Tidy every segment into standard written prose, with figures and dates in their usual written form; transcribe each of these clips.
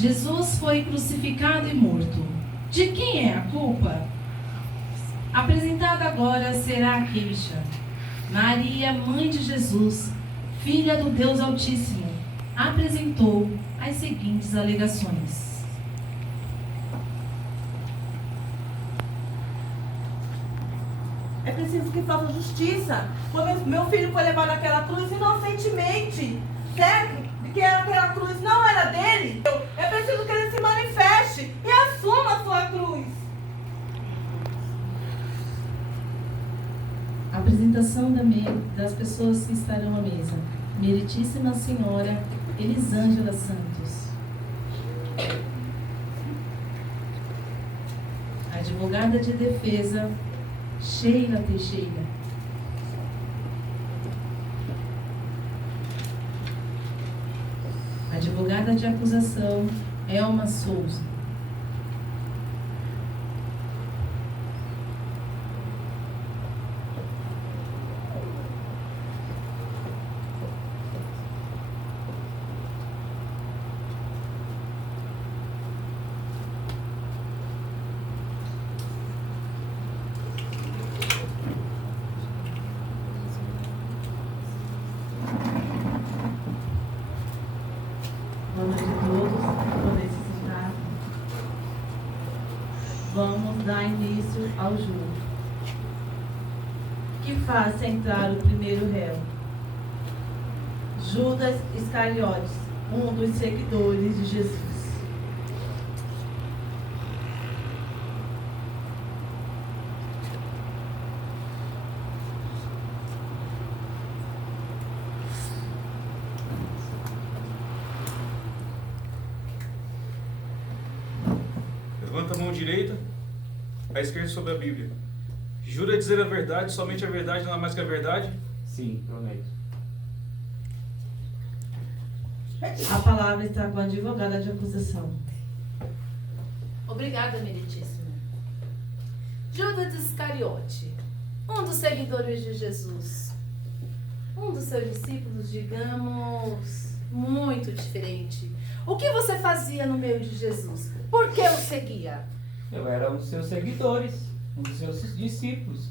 Jesus foi crucificado e morto. De quem é a culpa? Apresentada agora será a queixa. Maria, mãe de Jesus, filha do Deus Altíssimo, apresentou as seguintes alegações. É preciso que faça justiça. Quando meu filho foi levado àquela cruz inocentemente, certo? De que aquela cruz não era dele. É preciso que ele se manifeste e assuma a sua cruz. A apresentação das pessoas que estarão à mesa. Meritíssima Senhora Elisângela Santos. Advogada de defesa Sheila Teixeira. Advogada de acusação Elma Souza. Boa noite a todos, podem se sentar. Vamos dar início ao júri. Que faz entrar o primeiro réu? Judas Iscariotes, um dos seguidores de Jesus. Levanta a mão direita, a esquerda sobre a Bíblia. Jura dizer a verdade, somente a verdade, nada mais que a verdade? Sim, prometo. A palavra está com a advogada de acusação. Obrigada, Meritíssima. Judas Iscariote, um dos seguidores de Jesus, um dos seus discípulos, digamos, muito diferente. O que você fazia no meio de Jesus? Por que o seguia? Eu era um dos seus seguidores, um dos seus discípulos,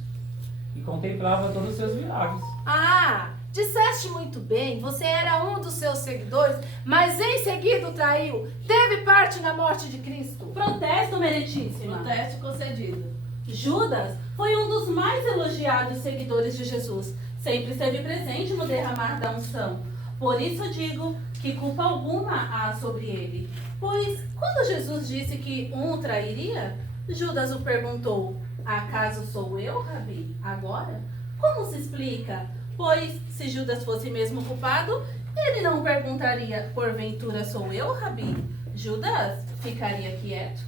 e contemplava todos os seus milagres. Ah, disseste muito bem, você era um dos seus seguidores, mas em seguida o traiu. Teve parte na morte de Cristo. Protesto, Meritíssima. Protesto concedido. Judas foi um dos mais elogiados seguidores de Jesus. Sempre esteve presente no derramar da unção. Por isso digo que culpa alguma há sobre ele. Pois, quando Jesus disse que um o trairia, Judas o perguntou: acaso sou eu, Rabi, agora? Como se explica? Pois, se Judas fosse mesmo culpado, ele não perguntaria: porventura sou eu, Rabi? Judas ficaria quieto.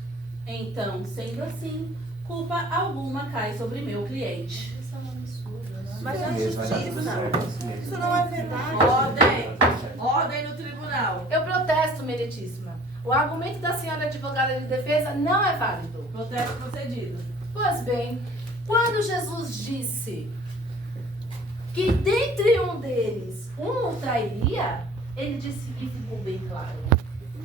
Então, sendo assim, culpa alguma cai sobre meu cliente. Mas é Vai dar tudo justiça. certo. Isso não é verdade. Ordem no tribunal. Eu protesto, Meritíssima. O argumento da senhora advogada de defesa não é válido. Protesto concedido. Pois bem, quando Jesus disse que dentre um deles um o trairia, ele disse que ficou bem claro.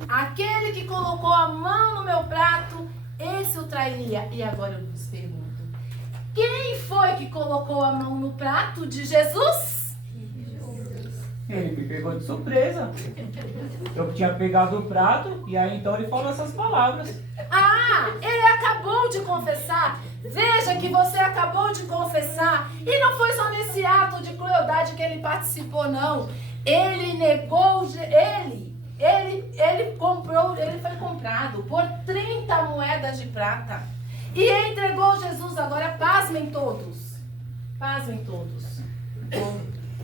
Aquele que colocou a mão no meu prato, esse o trairia. E agora eu vos pergunto: quem foi que colocou a mão no prato de Jesus? Ele me pegou de surpresa. Eu tinha pegado o prato e aí então ele falou essas palavras. Ah, ele acabou de confessar. Veja que você acabou de confessar. E não foi só nesse ato de crueldade que ele participou, não. Ele negou, ele foi comprado por 30 moedas de prata. E entregou Jesus. Agora, pasmem todos. Pasmem todos.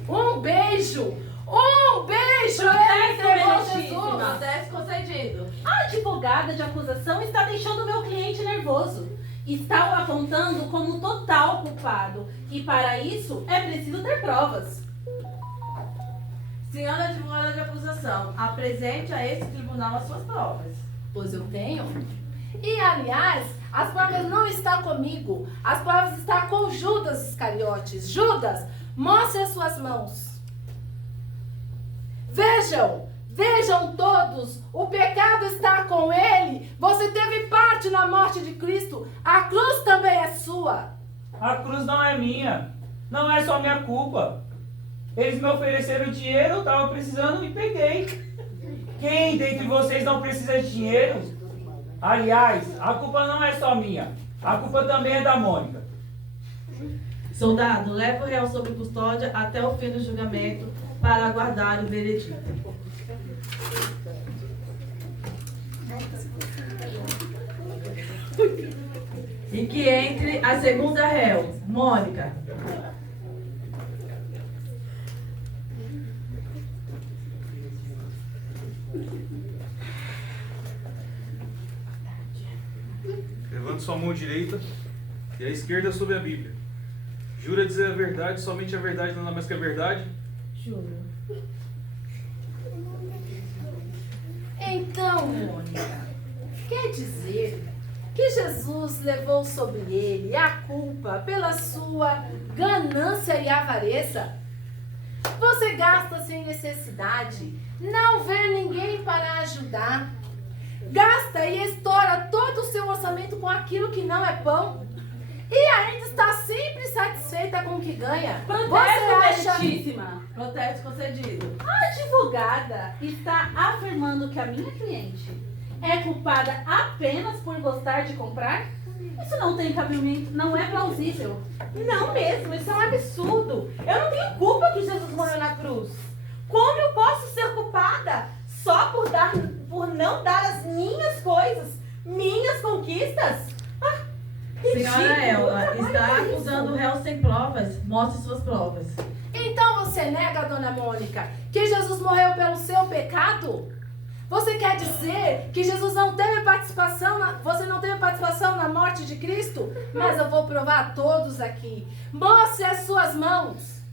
Um beijo. Um beijo. Ele entregou Jesus. Protesto concedido. A advogada de acusação está deixando meu cliente nervoso. Está o apontando como total culpado. E para isso é preciso ter provas. Senhora advogada de acusação, apresente a esse tribunal as suas provas. Pois eu tenho. E, aliás, as provas não estão comigo. As provas estão com Judas Iscariotes. Judas, mostre as suas mãos. Vejam todos todos, o pecado está com ele, você teve parte na morte de Cristo, a cruz também é sua. A cruz não é minha. Não é só minha culpa. Eles me ofereceram dinheiro, eu estava precisando e peguei. Quem dentre vocês não precisa de dinheiro? Aliás, a culpa não é só minha. A culpa também é da Mônica. Soldado, leva o réu sob custódia até o fim do julgamento para aguardar o veredito. E que entre a segunda réu, Mônica. Levante sua mão direita e a esquerda sobre a Bíblia. Jura dizer a verdade, somente a verdade, nada mais que a verdade? Juro. Então, Mônica, quer dizer que Jesus levou sobre ele a culpa pela sua ganância e avareza? Você gasta sem necessidade, não vê ninguém para ajudar, gasta e estoura todo o seu orçamento com aquilo que não é pão e ainda está sempre satisfeita com o que ganha. Protesto, meritíssima. Protesto concedido. A advogada está afirmando que a minha cliente é culpada apenas por gostar de comprar? Isso não tem cabimento, não é plausível. Não mesmo, isso é um absurdo. Eu não tenho culpa que Jesus morreu na cruz. Como eu posso ser culpada só por não dar as minhas coisas, minhas conquistas? Senhora Elma, está acusando o réu sem provas. Mostre suas provas. Então você nega, dona Mônica, que Jesus morreu pelo seu pecado? Você quer dizer que Jesus não teve participação, você não teve participação na morte de Cristo? Mas eu vou provar a todos aqui. Mostre as suas mãos.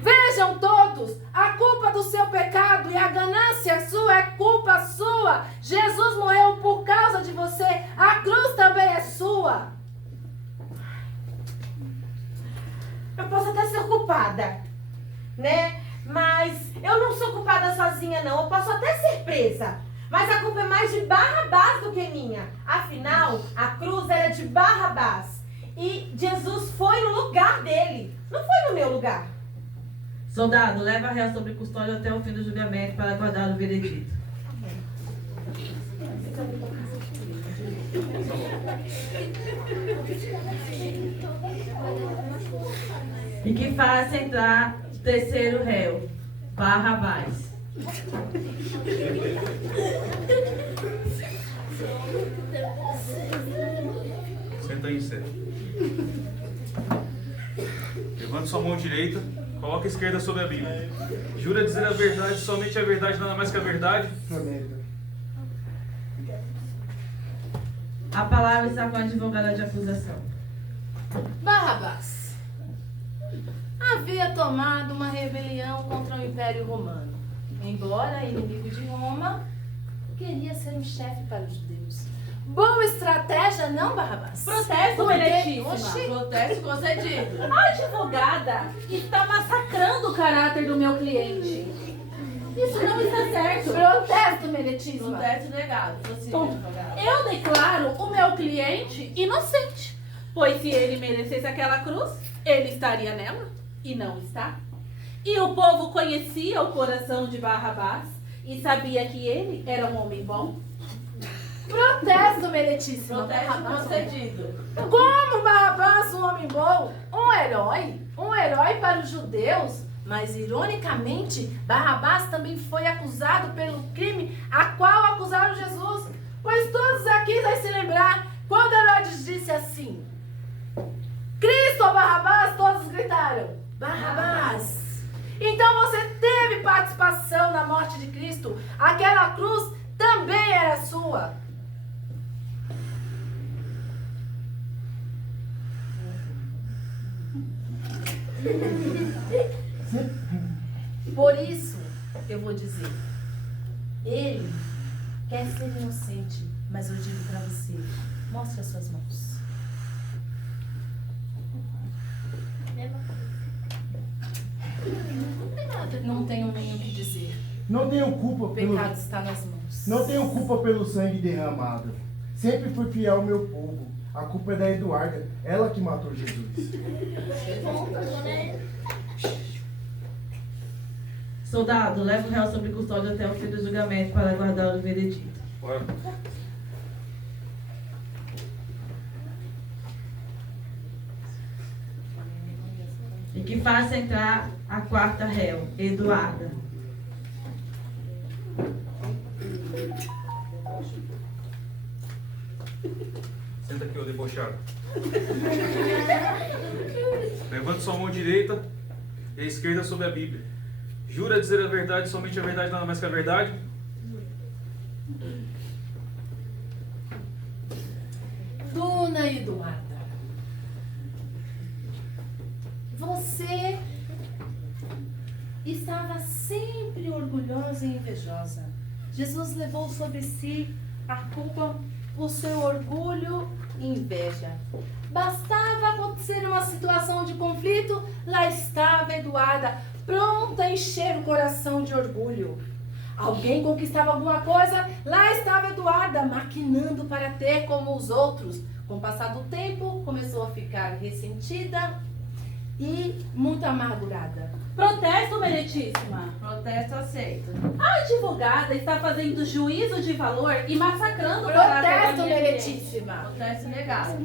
Vejam todos, a culpa do seu pecado e a ganância sua é culpa sua. Jesus morreu por causa de você, a cruz também é sua. Eu posso até ser culpada, né? Mas eu não sou culpada sozinha, não. Eu posso até ser presa. Mas a culpa é mais de Barrabás do que minha. Afinal, a cruz era de Barrabás. E Jesus foi no lugar dele. Não foi no meu lugar. Soldado, leva a réu sob custódia até o fim do julgamento para aguardar o veredito. E que faça entrar o terceiro réu, Barrabás. Senta aí, Sé. Levante sua mão direita, coloque a esquerda sobre a Bíblia. Jura dizer a verdade, somente a verdade, nada mais que a verdade? A palavra está com a advogada de acusação. Barrabás havia tomado uma rebelião contra o Império Romano. Embora inimigo de Roma, queria ser um chefe para os judeus. Boa estratégia, não, Barrabás? Protesto, meritíssima. Oxi. Protesto concedido. A advogada está massacrando o caráter do meu cliente. Isso não está certo. Protesto, meritíssima. Protesto negado. Prossiga, advogada. Eu declaro o meu cliente inocente, pois se ele merecesse aquela cruz, ele estaria nela e não está. E o povo conhecia o coração de Barrabás e sabia que ele era um homem bom. Protesto, meritíssima. Protesto Barrabás. concedido. Como Barrabás, um homem bom, um herói para os judeus. Mas, ironicamente, Barrabás também foi acusado pelo crime a qual acusaram Jesus. Pois todos aqui devem se lembrar quando Herodes disse assim: Cristo ou Barrabás? Todos gritaram: Barrabás. Então você teve participação na morte de Cristo. Aquela cruz também era sua. Por isso, eu vou dizer, ele quer ser inocente, mas eu digo pra você, mostre as suas mãos. Não tenho nem o que dizer. Não tenho culpa O pelo... pecado está nas mãos. Não tenho culpa pelo sangue derramado. Sempre fui fiel ao meu povo. A culpa é da Eduarda, ela que matou Jesus. Soldado, leva o réu sob custódia até o fim do julgamento para aguardar o veredito. Bora. E que faça entrar a quarta réu, Eduarda. Senta aqui, ô debochado. Levante sua mão direita e a esquerda sobre a Bíblia. Jura dizer a verdade, somente a verdade, nada mais que a verdade? Dona Eduarda, você estava sempre orgulhosa e invejosa. Jesus levou sobre si a culpa por seu orgulho e inveja. Bastava acontecer uma situação de conflito, lá estava Eduarda, pronta a encher o coração de orgulho. Alguém conquistava alguma coisa, lá estava Eduarda, maquinando para ter como os outros. Com o passar do tempo, começou a ficar ressentida e muito amargurada. Protesto, meritíssima. Protesto aceito. A advogada está fazendo juízo de valor e massacrando o caráter da Protesto, minha cliente. meritíssima. Protesto negado.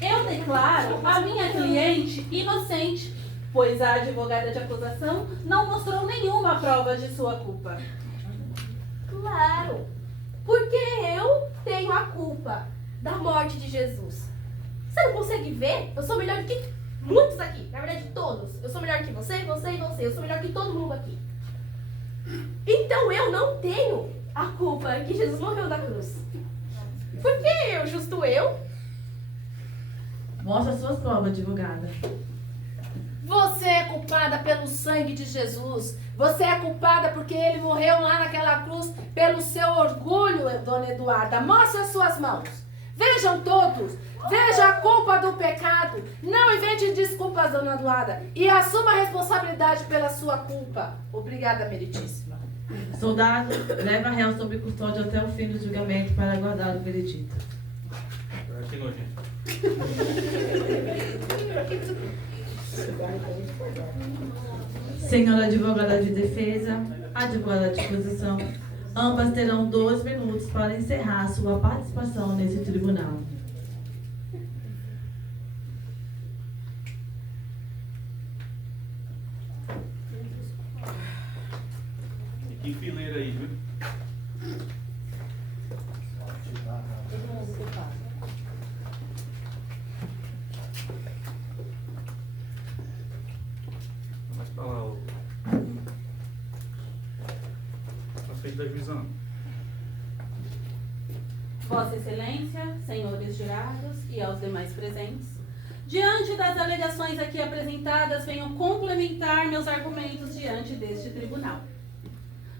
Eu declaro a minha cliente inocente, pois a advogada de acusação não mostrou nenhuma prova de sua culpa. Claro, porque eu tenho a culpa da morte de Jesus. Você não consegue ver? Eu sou melhor que muitos aqui, na verdade todos. Eu sou melhor que você, você e você. Eu sou melhor que todo mundo aqui. Então eu não tenho a culpa que Jesus morreu da cruz. Por que eu, justo eu? Mostra suas provas, advogada. Você é culpada pelo sangue de Jesus. Você é culpada porque ele morreu lá naquela cruz pelo seu orgulho, dona Eduarda. Mostre as suas mãos. Vejam todos. Veja a culpa do pecado. Não invente desculpas, dona Eduarda. E assuma a responsabilidade pela sua culpa. Obrigada, meritíssima. Soldado, leva a réu sob custódia até o fim do julgamento para aguardar o veredito. Que nojento. Senhora advogada de defesa, advogada de acusação, ambas terão 2 minutos para encerrar sua participação nesse tribunal. E que fileira aí, viu? Mais pra lá, ô. Na frente da juizana. Vossa Excelência, senhores jurados e aos demais presentes, diante das alegações aqui apresentadas, venho complementar meus argumentos diante deste tribunal.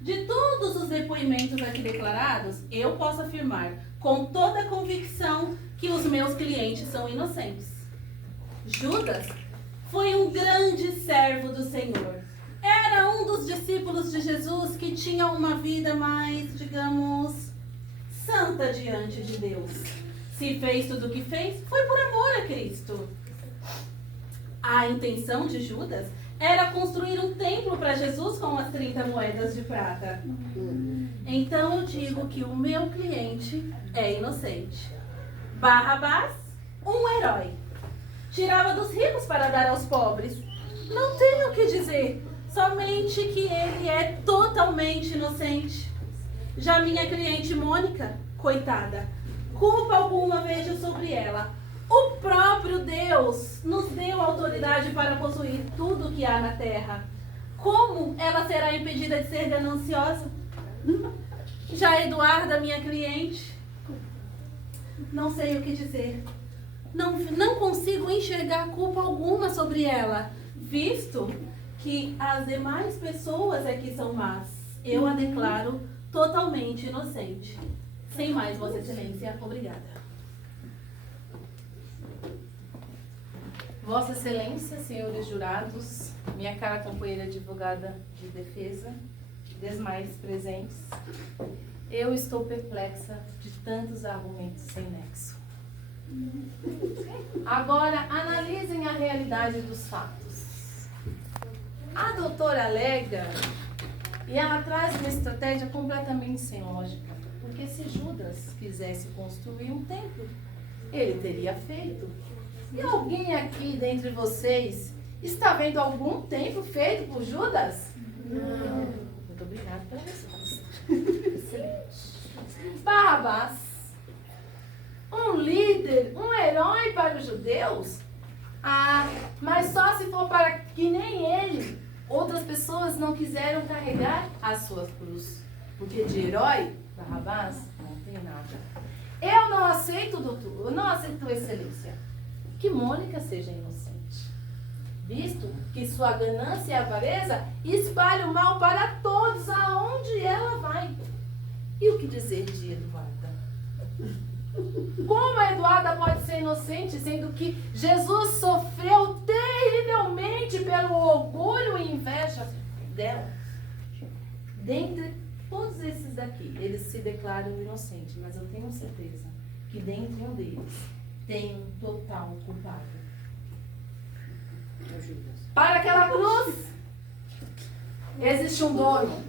De todos os depoimentos aqui declarados, eu posso afirmar com toda a convicção que os meus clientes são inocentes. Judas foi um grande servo do Senhor. Era um dos discípulos de Jesus que tinha uma vida mais, digamos, santa diante de Deus. Se fez tudo o que fez, foi por amor a Cristo. A intenção de Judas era construir um templo para Jesus com as 30 moedas de prata. Então eu digo que o meu cliente é inocente. Barrabás, um herói. Tirava dos ricos para dar aos pobres. Não tenho o que dizer, somente que ele é totalmente inocente. Já minha cliente Mônica, coitada, culpa alguma vejo sobre ela. O próprio Deus nos deu autoridade para possuir tudo que há na terra. Como ela será impedida de ser gananciosa? Já Eduarda, minha cliente, não sei o que dizer. Não consigo enxergar culpa alguma sobre ela, visto que as demais pessoas é que são más. Eu a declaro totalmente inocente. Sem mais, Vossa Excelência, obrigada. Vossa Excelência, senhores jurados, minha cara companheira advogada de defesa, demais presentes, eu estou perplexa de tantos argumentos sem nexo. Agora, analisem a realidade dos fatos. A doutora alega, e ela traz uma estratégia completamente sem lógica, porque se Judas quisesse construir um templo, ele teria feito. E alguém aqui dentre vocês está vendo algum templo feito por Judas? Não. Muito obrigada pela resposta. Excelente. Barrabás, um líder, um herói para os judeus? Ah, mas só se for para que nem ele, outras pessoas não quiseram carregar a sua cruz. Porque de herói, Barrabás, não tem nada. Eu não aceito, doutor, eu não aceito, excelência, que Mônica seja inocente, visto que sua ganância e avareza espalham o mal para todos aonde ela vai. E o que dizer de Eduarda? Como a Eduarda pode ser inocente, sendo que Jesus sofreu terrivelmente pelo orgulho e inveja dela? Dentre todos esses daqui, eles se declaram inocentes, mas eu tenho certeza que dentre um deles tem um total culpado. Para aquela cruz existe um dono.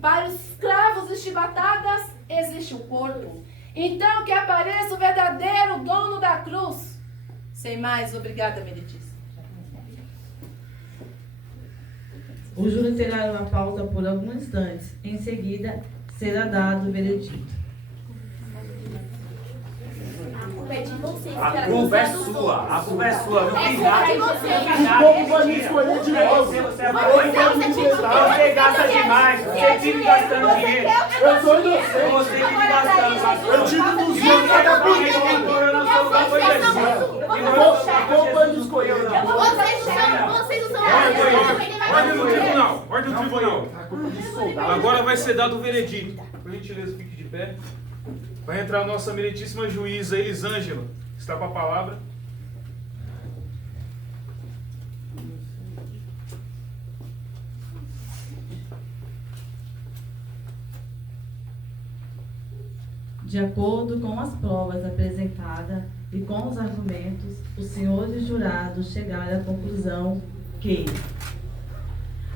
Para os escravos de chibatadas existe um corpo. Então que apareça o verdadeiro dono da cruz. Sem mais, obrigada, Meretíssima. O júri terá uma pausa por alguns instantes. Em seguida, será dado o veredito. A culpa é sua, a culpa é sua. Não tem nada. O povo vai me escolher de novo. Você gasta demais, você vive gastando dinheiro. Eu sou inocente. Você vive gastando. Eu tive 200 cada vez. Eu não sou lugar foi Jesus. O povo vai me escolher. Vocês não são Ordem no tribunal, ordem no tribunal. Agora vai ser dado o veredito. Por gentileza, fique de pé. Vai entrar a nossa meritíssima juíza Elisângela. Está com a palavra. De acordo com as provas apresentadas e com os argumentos, os senhores jurados chegaram à conclusão que,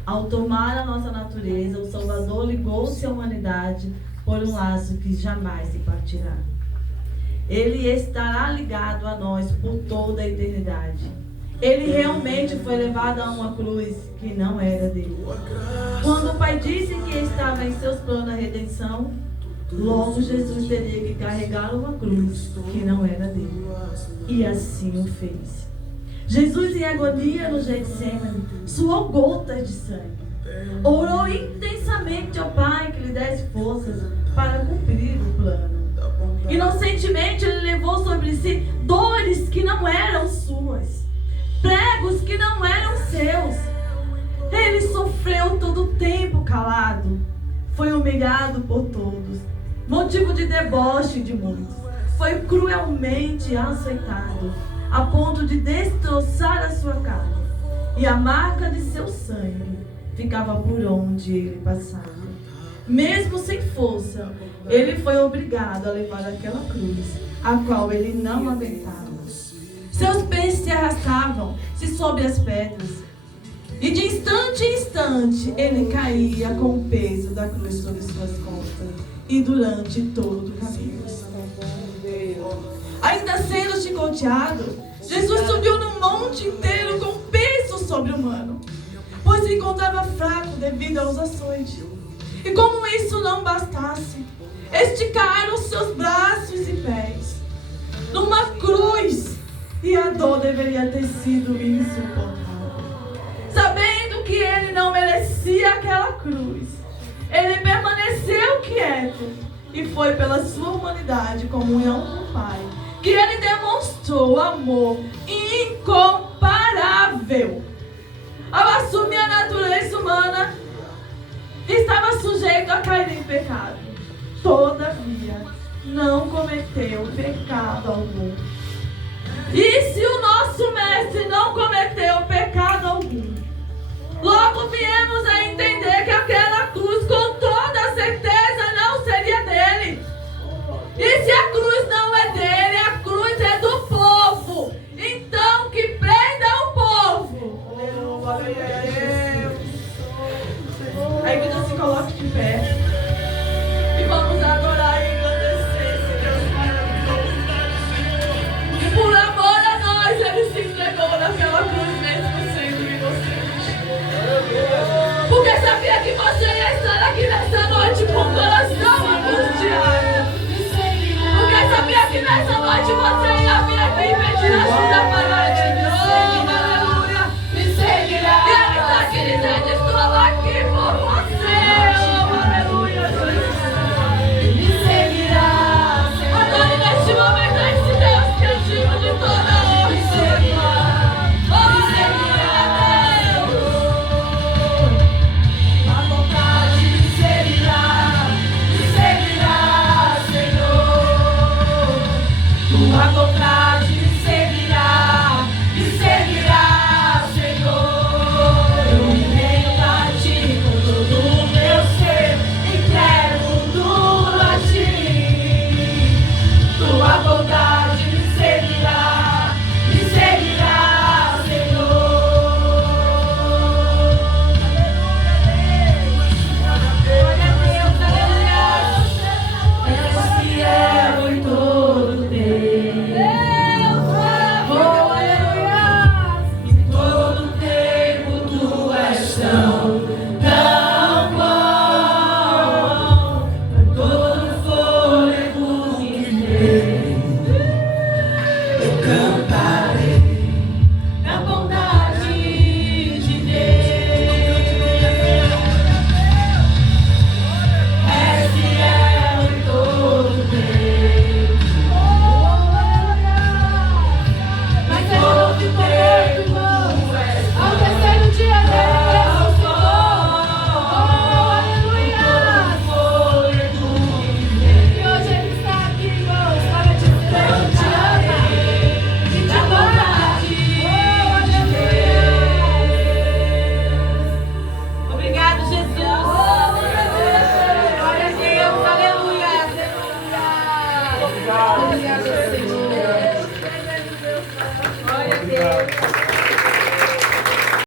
ao tomar a nossa natureza, o Salvador ligou-se à humanidade por um laço que jamais se partirá. Ele estará ligado a nós por toda a eternidade. Ele realmente foi levado a uma cruz que não era dele. Quando o Pai disse que estava em seus planos a redenção, logo Jesus teria que carregar uma cruz que não era dele. E assim o fez. Jesus, em agonia no Getsemane, suou gotas de sangue. Orou intensamente ao Pai que lhe desse forças para cumprir o plano. Inocentemente ele levou sobre si dores que não eram suas, pregos que não eram seus. Ele sofreu todo o tempo calado, foi humilhado por todos, motivo de deboche de muitos, foi cruelmente açoitado, a ponto de destroçar a sua carne, e a marca de seu sangue ficava por onde ele passava. Mesmo sem força, ele foi obrigado a levar aquela cruz, a qual ele não aguentava. Seus pés se arrastavam-se sobre as pedras, e de instante em instante ele caía com o peso da cruz sobre suas costas, e durante todo o caminho. Ainda sendo chicoteado, Jesus subiu no monte inteiro com peso sobre-humano, pois se encontrava fraco devido aos açoites. E como isso não bastasse, esticaram seus braços e pés numa cruz, e a dor deveria ter sido insuportável. Sabendo que ele não merecia aquela cruz, ele permaneceu quieto, e foi pela sua humanidade, comunhão com o Pai, que ele demonstrou amor incomparável. Ao assumir a natureza humana, estava sujeito a cair em pecado. Todavia, não cometeu pecado algum. E se o nosso mestre não cometeu pecado algum, logo viemos a entender que aquela